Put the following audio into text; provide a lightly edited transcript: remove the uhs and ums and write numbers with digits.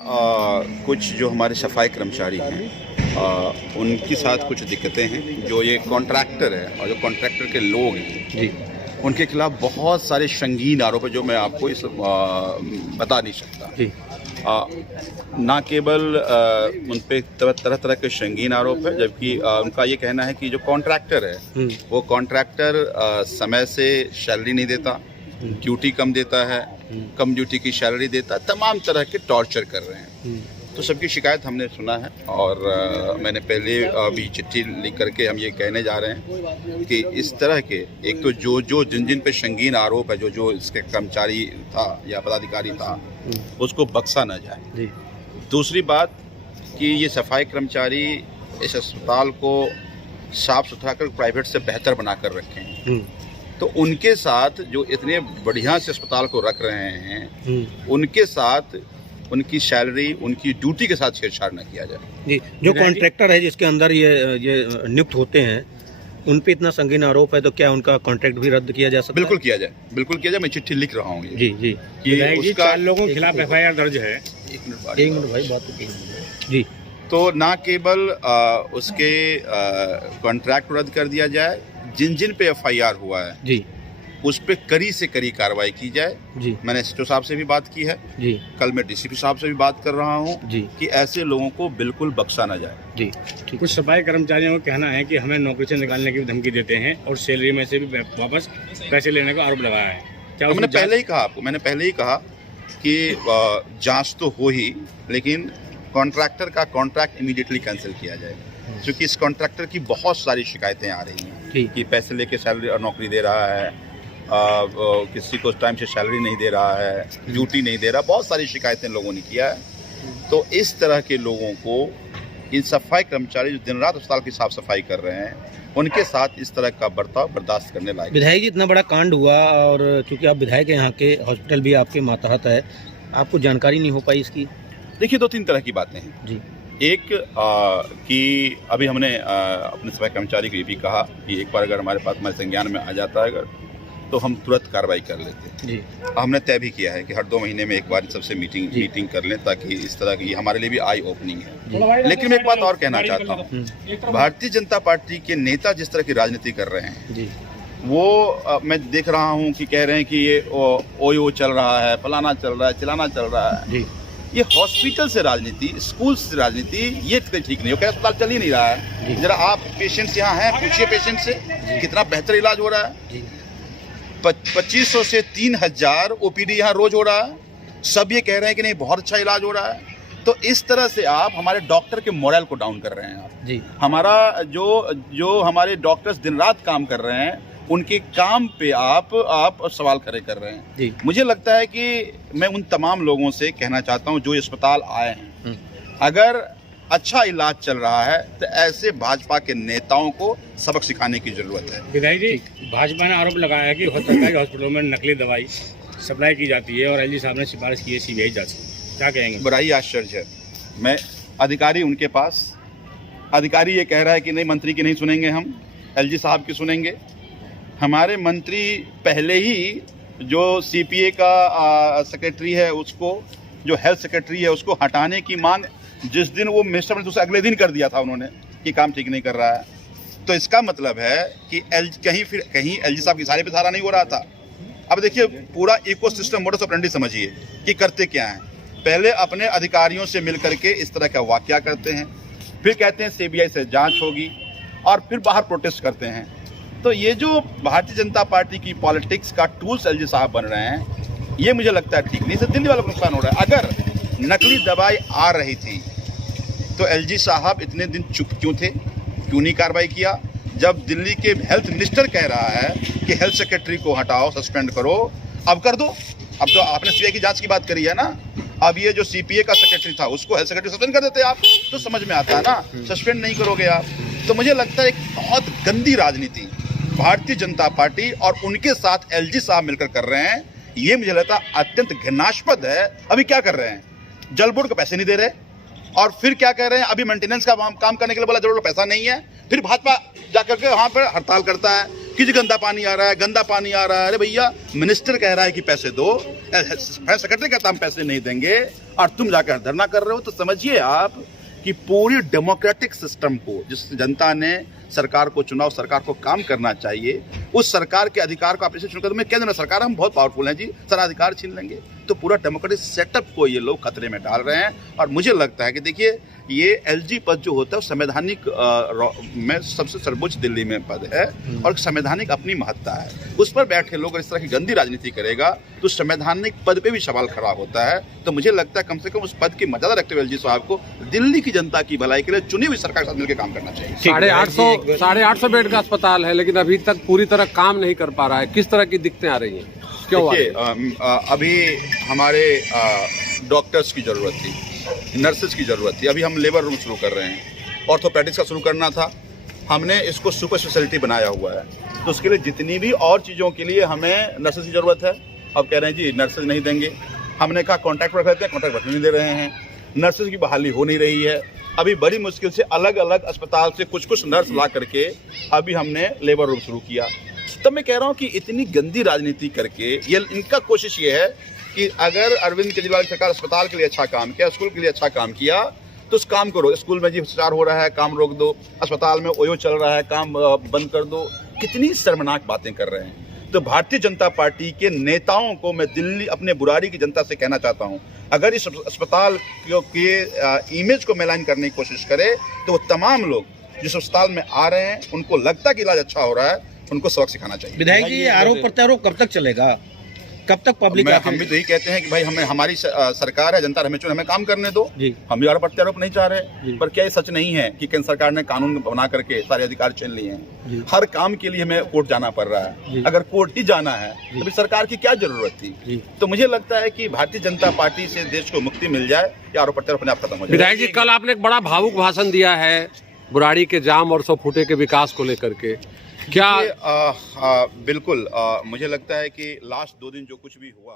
कुछ जो हमारे सफाई कर्मचारी हैं उनके साथ कुछ दिक्कतें हैं। जो ये कॉन्ट्रैक्टर है और जो कॉन्ट्रैक्टर के लोग हैं जी, उनके खिलाफ बहुत सारे संगीन आरोप है जो मैं आपको बता नहीं सकता। जी, ना केवल उन पे तरह तरह के संगीन आरोप है, जबकि उनका ये कहना है कि जो कॉन्ट्रैक्टर है वो कॉन्ट्रैक्टर समय से सैलरी नहीं देता, ड्यूटी कम देता है, कम ड्यूटी की सैलरी देता है, तमाम तरह के टॉर्चर कर रहे हैं। तो सबकी शिकायत हमने सुना है और मैंने पहले भी चिट्ठी लिख करके हम ये कहने जा रहे हैं कि इस तरह के एक तो जो जिन पे संगीन आरोप है, जो इसके कर्मचारी था या पदाधिकारी था उसको बख्शा न जाए। दूसरी बात कि ये सफाई कर्मचारी इस अस्पताल को साफ सुथरा कर प्राइवेट से बेहतर बना कर रखें, तो उनके साथ जो इतने बढ़िया से अस्पताल को रख रहे हैं उनके साथ उनकी सैलरी, उनकी ड्यूटी के साथ छेड़छाड़ न किया जाए। जी। जो कॉन्ट्रैक्टर है जिसके अंदर ये नियुक्त होते हैं उन पे इतना संगीन आरोप है, तो क्या उनका कॉन्ट्रैक्ट भी रद्द किया जा सकता है? बिल्कुल किया जाए, बिल्कुल किया जाए। मैं चिट्ठी लिख रहा हूँ जी जी कि उसका 4 लोगों के खिलाफ FIR दर्ज है। एक मिनट भाई, बात जी। तो ना केवल उसके कॉन्ट्रैक्ट रद्द कर दिया जाए, जिन पे FIR हुआ है जी, उस पे कड़ी से कड़ी कार्रवाई की जाए। जी, मैंने SHO साहब से भी बात की है, जी, कल मैं DCP साहब से भी बात कर रहा हूँ जी, कि ऐसे लोगों को बिल्कुल बख्शा न जाए। जी, ठीक। कुछ सफाई कर्मचारियों का कहना है कि हमें नौकरी से निकालने की भी धमकी देते हैं और सैलरी में से भी वापस पैसे लेने का आरोप लगाया है। क्या मैंने पहले ही कहा कि जांच तो हो ही, लेकिन कॉन्ट्रैक्टर का कॉन्ट्रैक्ट इमीडिएटली कैंसिल किया जाए, क्योंकि इस कॉन्ट्रैक्टर की बहुत सारी शिकायतें आ रही हैं कि पैसे लेके सैलरी और नौकरी दे रहा है, किसी को टाइम से सैलरी नहीं दे रहा है, ड्यूटी नहीं दे रहा, बहुत सारी शिकायतें लोगों ने किया है। तो इस तरह के लोगों को, इन सफाई कर्मचारी जो दिन रात अस्पताल की साफ सफाई कर रहे हैं, उनके साथ इस तरह का बर्ताव बर्दाश्त करने लायक। विधायक जी, इतना बड़ा कांड हुआ और चूंकि आप विधायक हैं, यहाँ के हॉस्पिटल भी आपके मातहत है, आपको जानकारी नहीं हो पाई इसकी? देखिए, 2-3 तरह की बातें हैं जी। एक कि अभी हमने अपने सफाई कर्मचारी को ये भी कहा कि एक बार अगर हमारे संज्ञान में आ जाता है अगर, तो हम तुरंत कार्रवाई कर लेते हैं। जी। हमने तय भी किया है कि हर 2 महीने में एक बार सबसे मीटिंग कर लें, ताकि इस तरह की हमारे लिए भी आई ओपनिंग है। लेकिन मैं एक बात और कहना चाहता हूँ, भारतीय जनता पार्टी के नेता जिस तरह की राजनीति कर रहे हैं जी, वो मैं देख रहा हूँ कि कह रहे हैं कि ये ओयो चल रहा है, फलाना चल रहा है, चिलाना चल रहा है जी। ये हॉस्पिटल से राजनीति, स्कूल से राजनीति, ये ठीक नहीं हो। क्या अस्पताल चल ही नहीं रहा है? जरा आप पेशेंट्स यहाँ हैं, पूछिए पेशेंट से कितना बेहतर इलाज हो रहा है। 2500 से 3000 OPD यहाँ रोज हो रहा है। सब ये कह रहे हैं कि नहीं, बहुत अच्छा इलाज हो रहा है। तो इस तरह से आप हमारे डॉक्टर के मोरल को डाउन कर रहे हैं आप जी। हमारा जो हमारे डॉक्टर्स दिन रात काम कर रहे हैं, उनके काम पे आप सवाल खड़े कर रहे हैं जी। मुझे लगता है कि मैं उन तमाम लोगों से कहना चाहता हूं जो अस्पताल आए हैं, अगर अच्छा इलाज चल रहा है तो ऐसे भाजपा के नेताओं को सबक सिखाने की जरूरत है। विधायक जी, भाजपा ने आरोप लगाया है कि सरकारी हॉस्पिटलों में नकली दवाई सप्लाई की जाती है और LG साहब ने सिफारिश की है CBI जांच की, क्या कहेंगे? बड़ा ही आश्चर्य है। मैं अधिकारी उनके पास, अधिकारी ये कह रहा है कि नहीं, मंत्री की नहीं सुनेंगे, हम LG साहब की सुनेंगे। हमारे मंत्री पहले ही जो CPA का सेक्रेटरी है, उसको, जो हेल्थ सेक्रेटरी है, उसको हटाने की मांग जिस दिन वो मिनिस्टर ने अगले दिन कर दिया था उन्होंने कि काम ठीक नहीं कर रहा है। तो इसका मतलब है कि कहीं LG साहब की सारे पे सारा नहीं हो रहा था। अब देखिए, पूरा इकोसिस्टम मोडस ऑपरेंडी समझिए कि करते क्या हैं। पहले अपने अधिकारियों से मिल करके इस तरह का वाकया करते हैं, फिर कहते हैं CBI से जांच होगी, और फिर बाहर प्रोटेस्ट करते हैं। तो ये जो भारतीय जनता पार्टी की पॉलिटिक्स का टूल्स LG साहब बन रहे हैं, ये मुझे लगता है ठीक नहीं। इससे दिल्ली वालों को नुकसान हो रहा है। अगर नकली दवाई आ रही थी तो LG साहब इतने दिन चुप क्यों थे, क्यों नहीं कार्रवाई किया? जब दिल्ली के हेल्थ मिनिस्टर कह रहा है कि हेल्थ सेक्रेटरी को हटाओ, सस्पेंड करो, अब कर दो। अब तो आपने CBI की जांच की बात करी है ना, अब ये जो CPA का सेक्रेटरी था उसको हेल्थ सेक्रेटरी सस्पेंड कर देते आप, तो समझ में आता है ना। सस्पेंड नहीं करोगे आप, तो मुझे लगता है एक बहुत गंदी राजनीति भारतीय जनता पार्टी और उनके साथ LG साहब मिलकर कर रहे हैं। ये मुझे लगता है अत्यंत घृणास्पद है। अभी क्या कर रहे हैं? जल बोर्ड को पैसे नहीं दे रहे, और फिर क्या कह रहे हैं, अभी मेंटेनेंस का काम करने के लिए बोला, जरूर पैसा नहीं है। फिर भाजपा जाकर के वहाँ पर हड़ताल करता है, कि जी गंदा पानी आ रहा है, गंदा पानी आ रहा है। अरे भैया, मिनिस्टर कह रहा है कि पैसे दो, सेक्रेटरी कहता हम पैसे नहीं देंगे और तुम जाकर धरना कर रहे हो। तो समझिए आप कि पूरी डेमोक्रेटिक सिस्टम को, जिस जनता ने सरकार को चुना, उस सरकार को काम करना चाहिए, उस सरकार के अधिकार को अप्रिशिएट कर। मैं कह देना सरकार हम बहुत पावरफुल हैं जी, सारा अधिकार छीन लेंगे, तो पूरा डेमोक्रेटिक सेटअप को ये लोग खतरे में डाल रहे हैं। और मुझे लगता है कि देखिए, ये एलजी पद जो होता है संवैधानिक में सबसे सर्वोच्च दिल्ली में पद है और संवैधानिक अपनी महत्ता है। उस पर बैठे लोग इस तरह की गंदी राजनीति करेगा तो संवैधानिक पद पे भी सवाल खड़ा होता है। तो मुझे लगता है कम से कम उस पद की मर्यादा रखते हुए एलजी साहब को दिल्ली की जनता की भलाई के लिए चुनी हुई सरकार के साथ मिलकर काम करना चाहिए। 850 बेड का अस्पताल है, लेकिन अभी तक पूरी तरह काम नहीं कर पा रहा है। किस तरह की दिक्कतें आ रही हैं, क्यों? देखिए, अभी हमारे डॉक्टर्स की ज़रूरत थी, नर्सेज की ज़रूरत थी। अभी हम लेबर रूम शुरू कर रहे हैं, ऑर्थोपेडिक्स का शुरू करना था, हमने इसको सुपर स्पेशलिटी बनाया हुआ है। तो उसके लिए जितनी भी और चीज़ों के लिए हमें नर्सेज की ज़रूरत है, अब कह रहे हैं जी नर्सेज नहीं देंगे। हमने कहा कॉन्ट्रैक्ट पर करते हैं, कॉन्ट्रैक्ट पर नहीं दे रहे हैं, नर्सेज की बहाली हो नहीं रही है। अभी बड़ी मुश्किल से अलग अलग अस्पताल से कुछ नर्स ला करके अभी हमने लेबर रूम शुरू किया। तब मैं कह रहा हूँ कि इतनी गंदी राजनीति करके ये इनका कोशिश ये है कि अगर अरविंद केजरीवाल की सरकार अस्पताल के लिए अच्छा काम किया, स्कूल के लिए अच्छा काम किया, तो उस काम को रोक। स्कूल में जी भ्रष्टाचार हो रहा है, काम रोक दो। अस्पताल में ओयो चल रहा है, काम बंद कर दो। कितनी शर्मनाक बातें कर रहे हैं। तो भारतीय जनता पार्टी के नेताओं को मैं दिल्ली अपने बुराड़ी की जनता से कहना चाहता हूं, अगर इस अस्पताल के इमेज को मैलाइन करने की कोशिश करे तो वो तमाम लोग जिस अस्पताल में आ रहे हैं, उनको लगता है कि इलाज अच्छा हो रहा है, उनको सबक सिखाना चाहिए। विधायक जी, ये आरोप प्रत्यारोप कब तक चलेगा? कब तक पब्लिक? हम भी तो यही कहते हैं कि भाई हमारी सरकार है, जनता हमें चुने, हमें काम करने दो। हम भी आरोप प्रत्यारोप नहीं चाह रहे, पर क्या ये सच नहीं है कि केंद्र सरकार ने कानून बना करके सारे अधिकार छीन लिए हैं? हर काम के लिए हमें कोर्ट जाना पड़ रहा है। अगर कोर्ट ही जाना है तो सरकार की क्या जरूरत थी? तो मुझे लगता है कि भारतीय जनता पार्टी से देश को मुक्ति मिल जाए या आरोप प्रत्यारोप अपने आप खत्म हो जाए। विधायक जी, कल आपने एक बड़ा भावुक भाषण दिया है बुराड़ी के जाम और 100 फुटे के विकास को लेकर के, क्या? बिल्कुल, मुझे लगता है कि लास्ट 2 दिन जो कुछ भी हुआ